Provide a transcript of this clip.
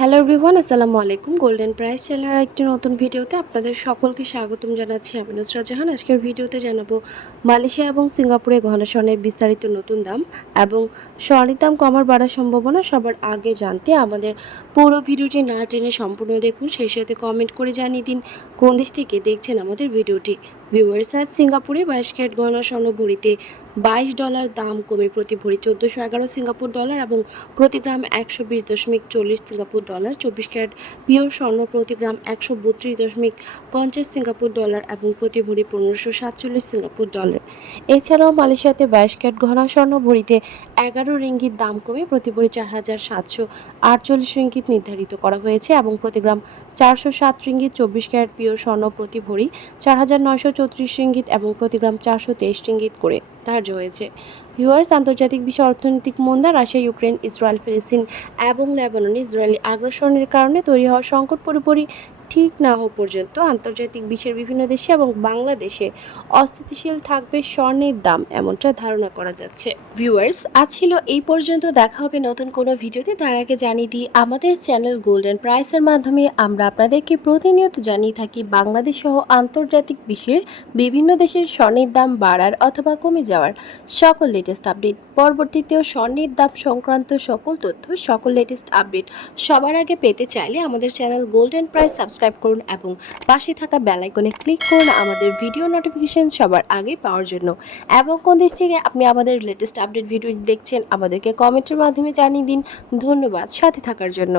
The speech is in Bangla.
হ্যালো এভরিওয়ান আসসালামু আলাইকুম। গোল্ডেন প্রাইস চ্যানেলের একটি নতুন ভিডিওতে আপনাদের সকলকে স্বাগতম জানাচ্ছি। আমি নুসরাত জাহান। আজকের ভিডিওতে জানাব মালয়েশিয়া এবং সিঙ্গাপুরে গহনা স্বর্ণের বিস্তারিত নতুন দাম এবং স্বর্ণের দাম কমার বাড়ার সম্ভাবনা সবার আগে জানতে আমাদের পুরো ভিডিওটি না টেনে সম্পূর্ণ দেখুন। সেই সাথে কমেন্ট করে জানিয়ে দিন কোন দেশ থেকে দেখছেন আমাদের ভিডিওটি। ভিউয়ার্স আজ সিঙ্গাপুরে বাইশ ক্যারেট গহনা স্বর্ণ ভরিতে বাইশ ডলার দাম কমে প্রতি ভরি চোদ্দোশো এগারো সিঙ্গাপুর ডলার এবং প্রতি গ্রাম একশো বিশ দশমিক চল্লিশ সিঙ্গাপুর ডলার চব্বিশ ক্যারেট পিওর স্বর্ণ প্রতি গ্রাম একশো বত্রিশ দশমিক পঞ্চাশ সিঙ্গাপুর ডলার এবং প্রতি ভরি পনেরোশো সাতচল্লিশ সিঙ্গাপুর ডলার এছাড়াও মালয়েশিয়াতে বাইশ ক্যারেট গহনা স্বর্ণ ভরিতে এগারো রিঙ্গিত দাম কমে প্রতি ভরি চার হাজার সাতশো আটচল্লিশ রিঙ্গিত নির্ধারিত করা হয়েছে এবং প্রতি গ্রাম চারশো সাত রিঙ্গিত চব্বিশ ক্যারেট পিওর স্বর্ণ প্রতি ভরি, চার হাজার নয়শো চৌত্রিশ রিঙ্গিত এবং প্রতি গ্রাম চারশো তেইশ রিঙ্গিত করে ধার্য হয়েছে। ভিউয়ার্স, আন্তর্জাতিক বিষয় অর্থনৈতিক মন্দা রাশিয়া, ইউক্রেন, ইসরায়েল, ফিলিস্তিন এবং লেবাননে ইসরায়েলি আগ্রাসনের কারণে তৈরি হওয়া সংকট পুরোপুরি ঠিক না হওয়া পর্যন্ত আন্তর্জাতিক বিশ্বের বিভিন্ন দেশে এবং বাংলাদেশে অস্থিতিশীল থাকবে স্বর্ণের দাম, এমনটা ধারণা করা যাচ্ছে। ভিউয়ার্স, আজ ছিল এই পর্যন্ত। দেখা হবে নতুন কোনো ভিডিওতে। তার আগে জানিয়ে দিই, আমাদের চ্যানেল গোল্ডেন প্রাইসের মাধ্যমে আমরা আপনাদেরকে প্রতিনিয়ত জানিয়ে থাকি বাংলাদেশ সহ আন্তর্জাতিক বিশ্বের বিভিন্ন দেশের স্বর্ণের দাম বাড়ার অথবা কমে যাওয়ার সকল লেটেস্ট আপডেট পরবর্তীতেও স্বর্ণের দাম সংক্রান্ত সকল তথ্য, সকল লেটেস্ট আপডেট সবার আগে পেতে চাইলে আমাদের চ্যানেল গোল্ডেন প্রাইস সাবস্ক্রাইব করুন এবং পাশে থাকা বেল আইকনে ক্লিক করুন আমাদের ভিডিও নোটিফিকেশন সবার আগে পাওয়ার জন্য। এবং কোন দেশ থেকে আপনি আমাদের লেটেস্ট আপডেট ভিডিও দেখছেন, আমাদেরকে কমেন্টের মাধ্যমে জানিয়ে দিন। ধন্যবাদ, সাথে থাকার জন্য।